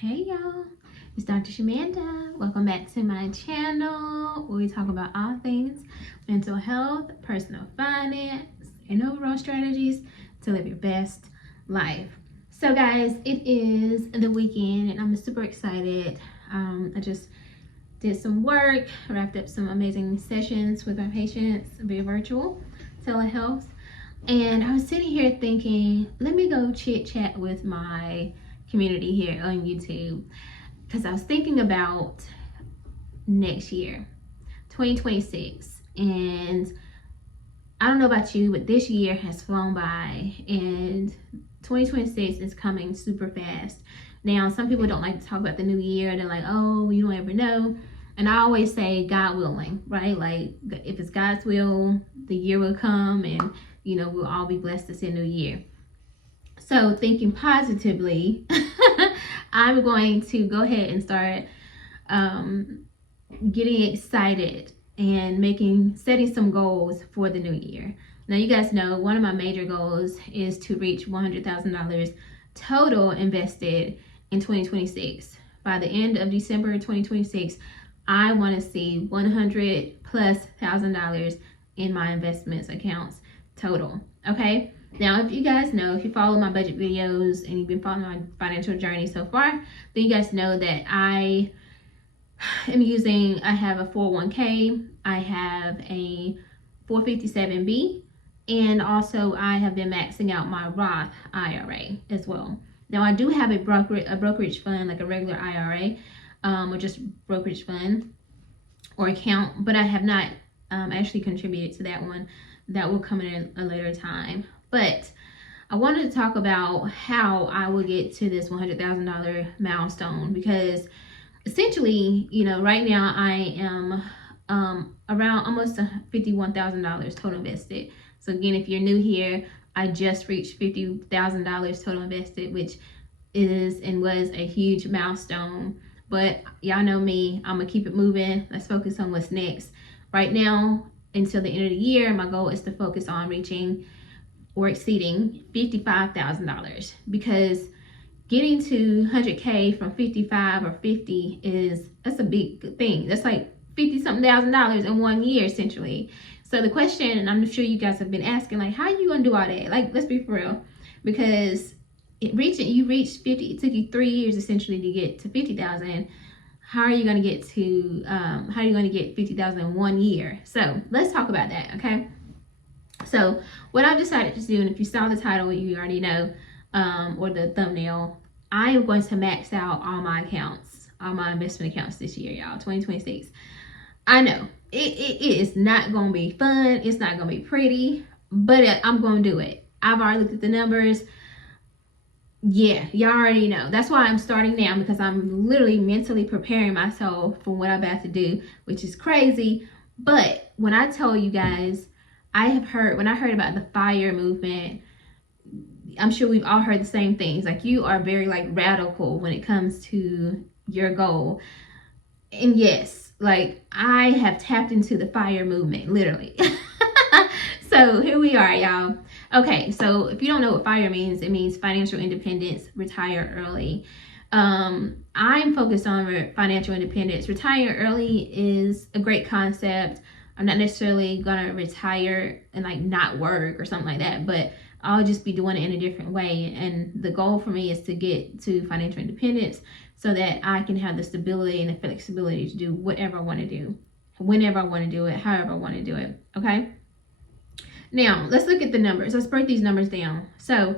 Hey y'all, it's Dr. Shamanda. Welcome back to my channel where we talk about all things mental health, personal finance, and overall strategies to live your best life. So guys, it is the weekend and I'm super excited. I just did some work, wrapped up some amazing sessions with my patients via virtual telehealth. And I was sitting here thinking, let me go chit chat with my community here on YouTube, because I was thinking about next year, 2026. And I don't know about you, but this year has flown by and 2026 is coming super fast. Now, some people don't like to talk about the new year. They're like, oh, you don't ever know. And I always say, God willing, right? Like, if it's God's will, the year will come and, we'll all be blessed to see a new year. So thinking positively, I'm going to go ahead and start getting excited and setting some goals for the new year. Now, you guys know one of my major goals is to reach $100,000 total invested in 2026. By the end of December 2026, I want to see $100,000+ in my investments accounts total. Okay. Now, if you guys know, if you follow my budget videos and you've been following my financial journey so far, then you guys know that I have a 401k, I have a 457B, and also I have been maxing out my Roth IRA as well. Now, I do have a brokerage fund, like a regular IRA, or just brokerage fund or account, but I have not actually contributed to that one. That will come in a later time. But I wanted to talk about how I will get to this $100,000 milestone, because essentially, right now I am around almost $51,000 total invested. So again, if you're new here, I just reached $50,000 total invested, which is and was a huge milestone. But y'all know me, I'm gonna keep it moving. Let's focus on what's next. Right now, until the end of the year, my goal is to focus on reaching or exceeding $55,000, because getting to 100K from 55 or 50 that's a big thing. That's like 50 something $1,000 in 1 year essentially. So the question, and I'm sure you guys have been asking, like, how are you gonna do all that? Like, let's be for real, because you reached 50. It took you 3 years essentially to get to 50,000. How are you going to get to how are you going to get 50,000 in 1 year? So let's talk about that. Okay, so what I've decided to do, and if you saw the title, you already know, or the thumbnail, I am going to max out all my accounts, all my investment accounts this year, y'all. 2026. I know it is not going to be fun, it's not going to be pretty, but I'm going to do it. I've already looked at the numbers. Yeah, y'all already know. That's why I'm starting now, because I'm literally mentally preparing myself for what I'm about to do, which is crazy. But when I tell you guys, when I heard about the FIRE movement, I'm sure we've all heard the same things. Like, you are very radical when it comes to your goal. And yes, like, I have tapped into the FIRE movement, literally. So here we are, y'all. Okay, so if you don't know what FIRE means, it means financial independence, retire early. I'm focused on financial independence. Retire early is a great concept. I'm not necessarily gonna retire and not work or something like that, but I'll just be doing it in a different way. And the goal for me is to get to financial independence so that I can have the stability and the flexibility to do whatever I want to do, whenever I want to do it, however I want to do it. Okay. Now, let's look at the numbers. Let's break these numbers down. So,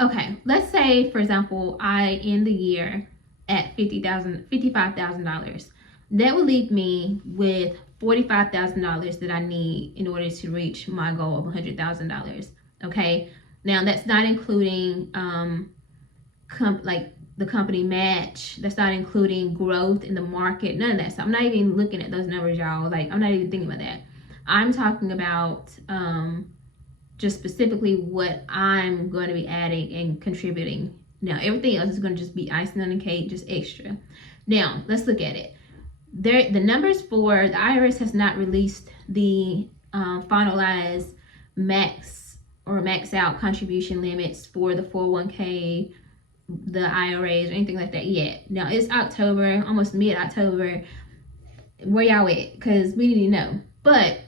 okay, let's say, for example, I end the year at $55,000. That would leave me with $45,000 that I need in order to reach my goal of $100,000. Okay, now that's not including the company match. That's not including growth in the market. None of that. So I'm not even looking at those numbers, y'all. I'm not even thinking about that. I'm talking about just specifically what I'm going to be adding and contributing. Now, everything else is going to just be icing on the cake, just extra. Now, let's look at it. The numbers for the IRS has not released the finalized max out contribution limits for the 401k the IRAs or anything like that yet. Now it's October, almost mid-October. Where y'all at? Because we need to know. But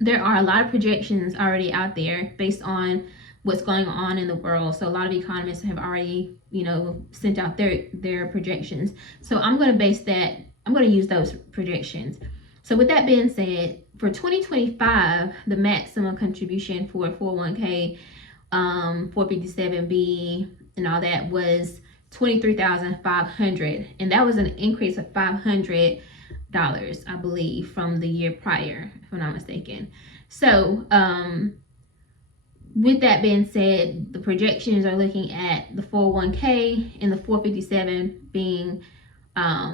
there are a lot of projections already out there based on what's going on in the world. So a lot of economists have already, sent out their projections. So I'm going to use those projections. So with that being said, for 2025, the maximum contribution for 401k, 457B, and all that was $23,500, and that was an increase of $500, I believe, from the year prior, if I'm not mistaken. So with that being said, the projections are looking at the 401k and the 457 being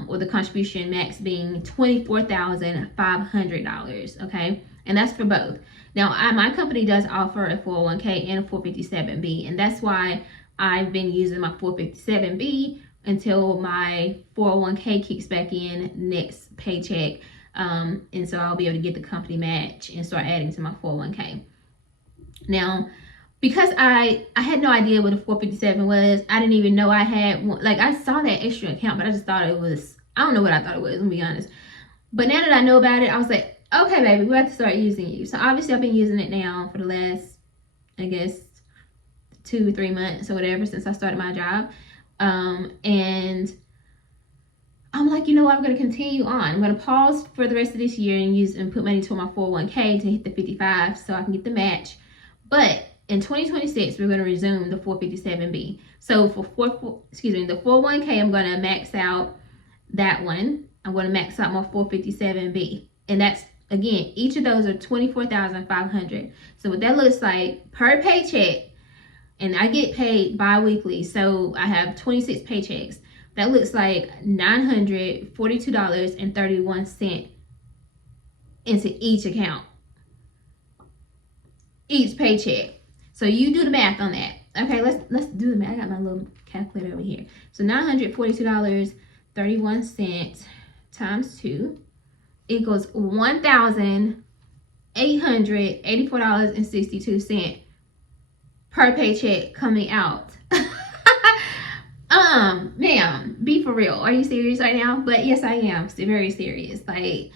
or the contribution max being $24,500. Okay, and that's for both. Now my company does offer a 401k and a 457b, and that's why I've been using my 457b until my 401k kicks back in next paycheck, and so I'll be able to get the company match and start adding to my 401k. Now, because I had no idea what a 457 was, I didn't even know I had one. Like, I saw that extra account, but I just thought it was, I don't know what I thought it was, to be honest. But now that I know about it, I was like, okay, baby, we have to start using you. So obviously I've been using it now for the last, I guess, 2 or 3 months or whatever since I started my job. And I'm like, you know what, I'm going to continue on. I'm going to pause for the rest of this year and put money toward my 401k to hit the 55 so I can get the match. But in 2026, we're going to resume the 457b. So for the 401k, I'm going to max out that one. I'm going to max out my 457b. And that's, again, each of those are $24,500. So what that looks like per paycheck, and I get paid bi-weekly, so I have 26 paychecks. That looks like $942.31 into each account, each paycheck. So you do the math on that. Okay, let's do the math. I got my little calculator over here. So $942.31 times 2 equals $1,884.62 per paycheck coming out. Ma'am, be for real. Are you serious right now? But yes, I am. Still very serious. Like,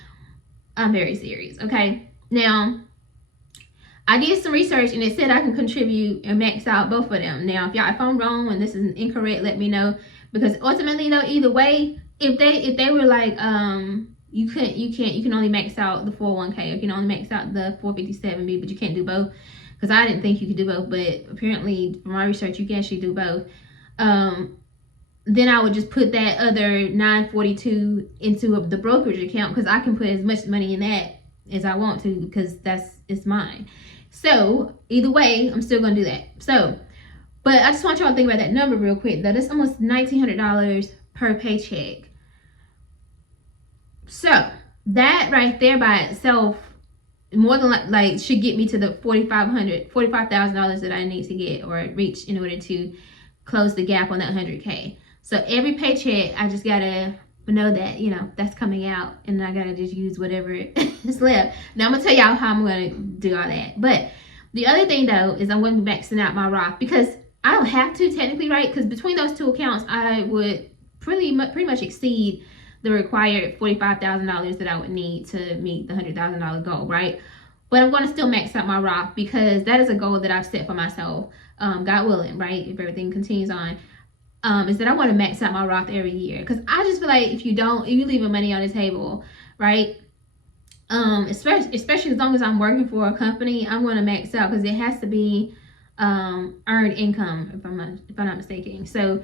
I'm very serious. Okay. Now, I did some research and it said I can contribute and max out both of them. Now, if I'm wrong and this is incorrect, let me know, because ultimately, either way, if they were like, you can only max out the 401k, or you can only max out the 457b, but you can't do both, because I didn't think you could do both, but apparently from my research you can actually do both. Then I would just put that other $942 into the brokerage account, because I can put as much money in that as I want to, because it's mine. So either way, I'm still gonna do that. So, but I just want y'all to think about that number real quick. That's almost $1,900 per paycheck. So that right there by itself, more than like should get me to the $45,000 that I need to get or reach in order to close the gap on that 100K. So every paycheck, I just gotta know that, that's coming out, and I gotta just use whatever is left. Now I'm gonna tell y'all how I'm gonna do all that. But the other thing though is I'm gonna be maxing out my Roth, because I don't have to technically, right? Because between those two accounts, I would pretty much exceed the required $45,000 that I would need to meet the $100,000 goal, right? But I'm going to still max out my Roth, because that is a goal that I've set for myself, God willing, right? If everything continues on, is that I want to max out my Roth every year. Because I just feel like if you leaving money on the table, right? Especially as long as I'm working for a company, I'm going to max out, because it has to be earned income, if I'm not mistaken. So,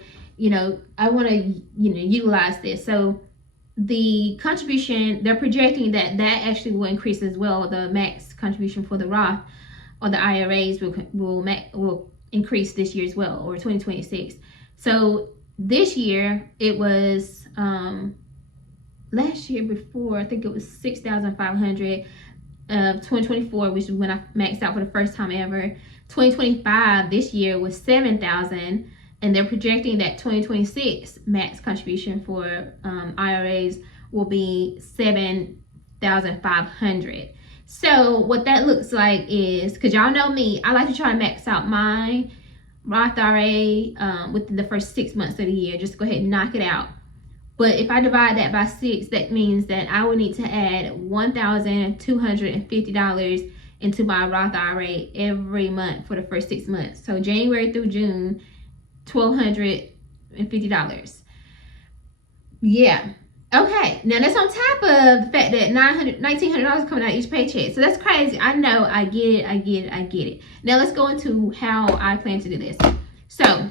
I want to, utilize this. So the contribution, they're projecting that actually will increase as well. The max contribution for the Roth or the IRAs will increase this year as well, or 2026. So this year it was, last year before, I think it was $6,500. 2024, which is when I maxed out for the first time ever. 2025, this year, was $7,000. And they're projecting that 2026 max contribution for IRAs will be $7,500. So what that looks like is, because y'all know me, I like to try to max out mine Roth IRA within the first 6 months of the year. Just go ahead and knock it out. But if I divide that by 6, that means that I would need to add $1,250 into my Roth IRA every month for the first 6 months. So January through June, $1,250. Yeah. Okay. Now that's on top of the fact that $1,900 coming out each paycheck. So that's crazy. I know. I get it. Now let's go into how I plan to do this. So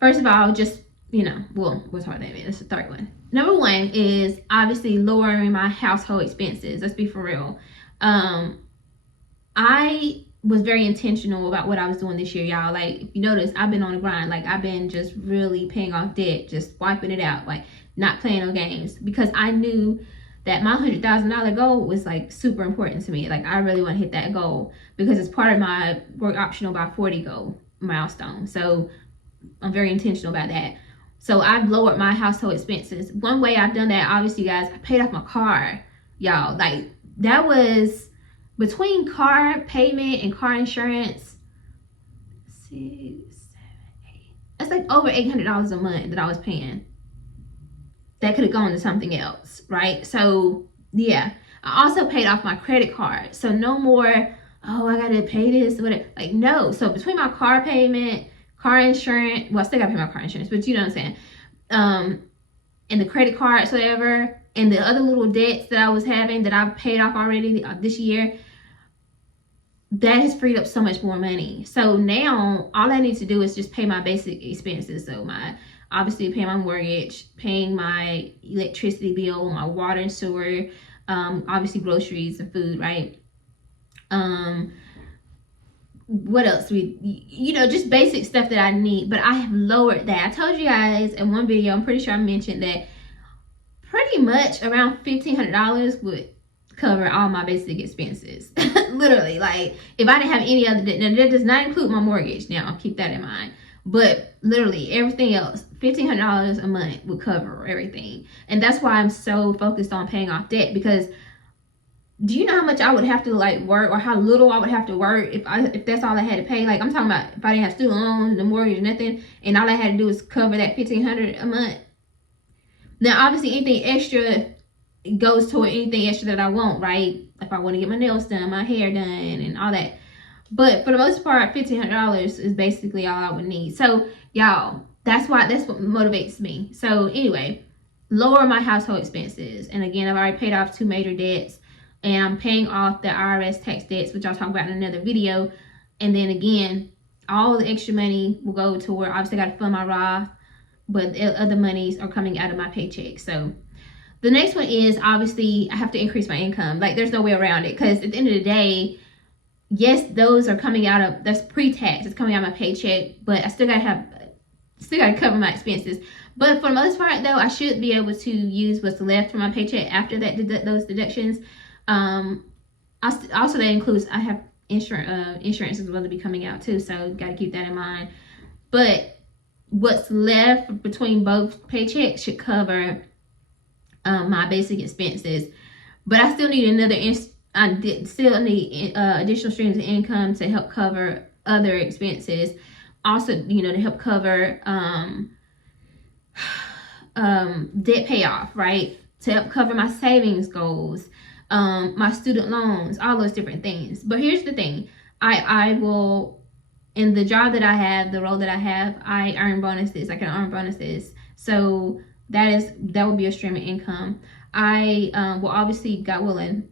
first of all, just, we'll talk about that in a minute. That's the third one. Number 1 is obviously lowering my household expenses. Let's be for real. I was very intentional about what I was doing this year, y'all. Like, if you notice, I've been on the grind. Like, I've been just really paying off debt, just wiping it out, like not playing no games, because I knew that my $100,000 goal was like super important to me. Like, I really want to hit that goal because it's part of my work optional by 40 goal milestone. So I'm very intentional about that. So I've lowered my household expenses. One way I've done that, obviously, guys, I paid off my car, y'all. Like, that was between car payment and car insurance, 6, 7, 8. That's like over $800 a month that I was paying. That could have gone to something else, right? So yeah, I also paid off my credit card. So no more, oh, I gotta pay this, whatever. Like, no. So between my car payment, car insurance, well, I still gotta pay my car insurance, but you know what I'm saying, and the credit cards, whatever, and the other little debts that I was having that I've paid off already this year, that has freed up so much more money. So now all I need to do is just pay my basic expenses. So obviously paying my mortgage, paying my electricity bill, my water and sewer, obviously groceries and food, right? What else? Just basic stuff that I need. But I have lowered that. I told you guys in one video, I'm pretty sure I mentioned that pretty much around $1,500 would cover all my basic expenses. Literally, like, if I didn't have any other debt, now that does not include my mortgage, now keep that in mind, but literally everything else, $1,500 a month would cover everything. And that's why I'm so focused on paying off debt, because do you know how much I would have to like work, or how little I would have to work if that's all I had to pay? Like, I'm talking about if I didn't have student loans, the mortgage, nothing, and all I had to do was cover that $1,500 a month. Now obviously anything extra goes toward anything extra that I want, right? If I want to get my nails done, my hair done, and all that. But for the most part, $1,500 is basically all I would need. So y'all, that's what motivates me. So anyway, lower my household expenses. And again, I've already paid off 2 major debts, and I'm paying off the IRS tax debts, which I'll talk about in another video. And then again, all the extra money will go toward, obviously I got to fund my Roth, but the other monies are coming out of my paycheck. So the next one is, obviously, I have to increase my income. Like, there's no way around it, because at the end of the day, yes, those are coming out of, that's pre-tax, it's coming out of my paycheck, but I still gotta cover my expenses. But for the most part, though, I should be able to use what's left from my paycheck after that, those deductions. Also, that includes, I have insurance as well to be coming out too, so gotta keep that in mind. But what's left between both paychecks should cover my basic expenses. But I still need additional streams of income to help cover other expenses. Also, to help cover debt payoff, right? To help cover my savings goals, my student loans, all those different things. But here's the thing, I will, in the job that I have, the role that I have, I earn bonuses. I can earn bonuses. So that will be a stream of income. I will obviously, God willing,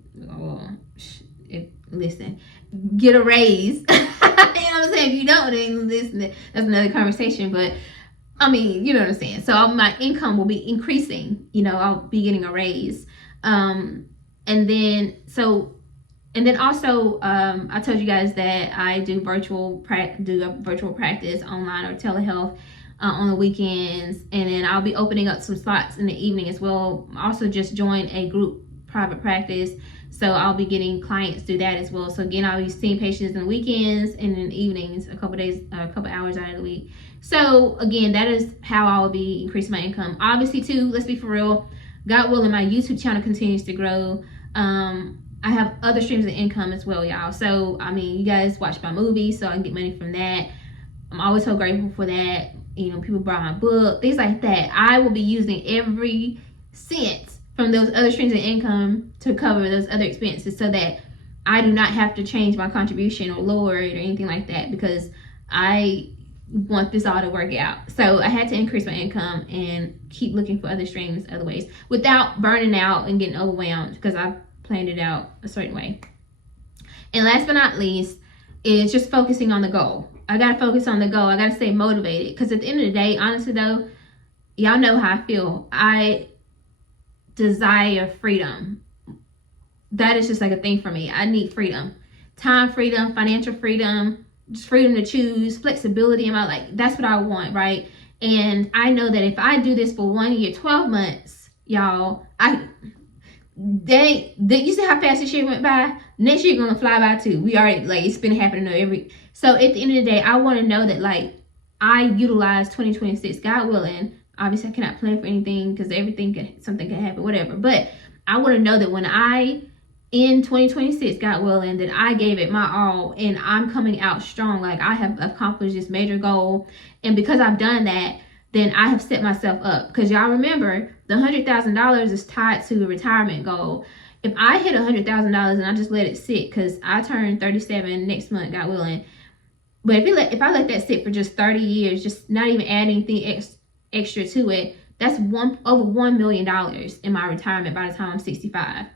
get a raise. You know what I'm saying? If you don't, then listen, that's another conversation. But I mean, you know what I'm saying. So my income will be increasing. I'll be getting a raise. And then also, I told you guys that I do a virtual practice online, or telehealth on the weekends, and then I'll be opening up some slots in the evening as well. Also just joined a group private practice, so I'll be getting clients through that as well. So again, I'll be seeing patients in the weekends and in the evenings, a couple hours out of the week. So again, that is how I will be increasing my income. Obviously too, let's be for real, God willing, my YouTube channel continues to grow. I have other streams of income as well, y'all. So, I mean, you guys watch my movies, so I can get money from that. I'm always so grateful for that. You know, people buy my book, things like that. I will be using every cent from those other streams of income to cover those other expenses so that I do not have to change my contribution or lower it or anything like that, because I want this all to work out. So I had to increase my income and keep looking for other streams, other ways, without burning out and getting overwhelmed, because I planned it out a certain way. And last but not least is just focusing on the goal. I gotta focus on the goal. I gotta stay motivated, because at the end of the day, honestly though, y'all know how I feel. I desire freedom. That is just like a thing for me. I need freedom, time freedom, financial freedom, just freedom to choose, flexibility in my life. That's what I want, right? And I know that if I do this for 1 year, 12 months, y'all, you see how fast this year went by? Next year gonna fly by too. We already, like, it's been happening so at the end of the day, I want to know that, like, I utilize 2026, God willing. Obviously I cannot plan for anything because something can happen, whatever, but I want to know that when I in 2026, God willing, that I gave it my all and I'm coming out strong. Like, I have accomplished this major goal, and because I've done that, then I have set myself up. Because y'all remember, the $100,000 is tied to a retirement goal. If I hit $100,000 and I just let it sit, because I turn 37 next month, God willing. But if I let that sit for just 30 years, just not even adding anything extra to it, that's over $1 million in my retirement by the time I'm 65.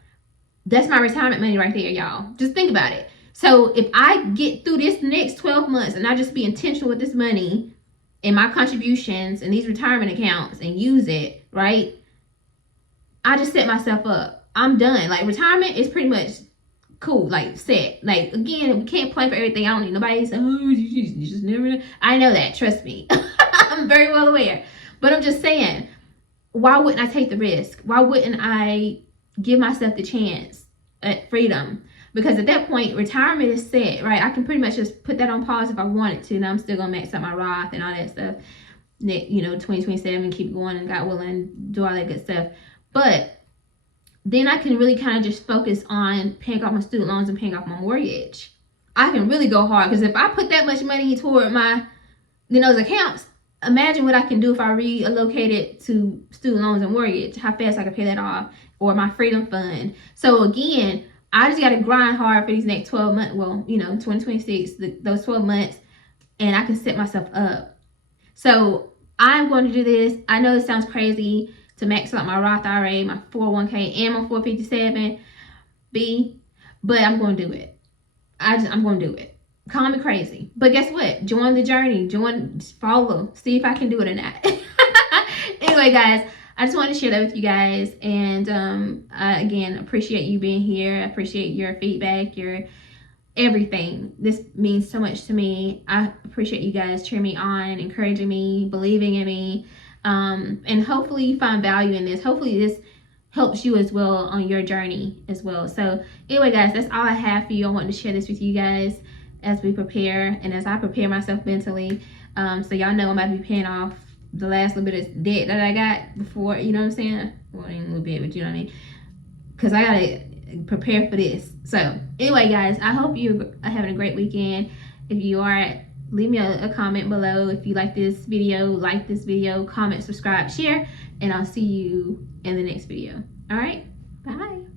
That's my retirement money right there, y'all. Just think about it. So if I get through this next 12 months and I just be intentional with this money and my contributions and these retirement accounts and use it, right? I just set myself up. I'm done. Like, retirement is pretty much cool, like, set. Like, again, we can't plan for everything. I don't need nobody to say, oh, you just never know. I know that. Trust me. I'm very well aware. But I'm just saying, why wouldn't I take the risk? Why wouldn't I give myself the chance at freedom? Because at that point, retirement is set, right? I can pretty much just put that on pause if I wanted to, and I'm still gonna max out my Roth and all that stuff, 2027, keep going, and God willing, do all that good stuff. But then I can really kind of just focus on paying off my student loans and paying off my mortgage. I can really go hard, because if I put that much money toward those accounts, imagine what I can do if I reallocate it to student loans and mortgage, how fast I can pay that off, or my freedom fund. So again, I just got to grind hard for these next 12 months. Well, 2026, those 12 months, and I can set myself up. So I'm going to do this. I know it sounds crazy to max out my Roth IRA, my 401k, and my 457B, but I'm going to do it. I'm going to do it. Call me crazy, but guess what? Join the journey. Follow. See if I can do it or not. Anyway, guys, I just wanted to share that with you guys, and I, again, appreciate you being here. I appreciate your feedback, your everything. This means so much to me. I appreciate you guys cheering me on, encouraging me, believing in me, and hopefully you find value in this. Hopefully this helps you as well on your journey as well. So anyway, guys, that's all I have for you. I wanted to share this with you guys as we prepare, and as I prepare myself mentally. So y'all know I'm about to be paying off the last little bit of debt that I got before, you know what I'm saying? Well, ain't a little bit, but you know what I mean? Because I gotta prepare for this. So anyway, guys, I hope you are having a great weekend. If you are, leave me a comment below. If you like this video, comment, subscribe, share, and I'll see you in the next video. All right, bye.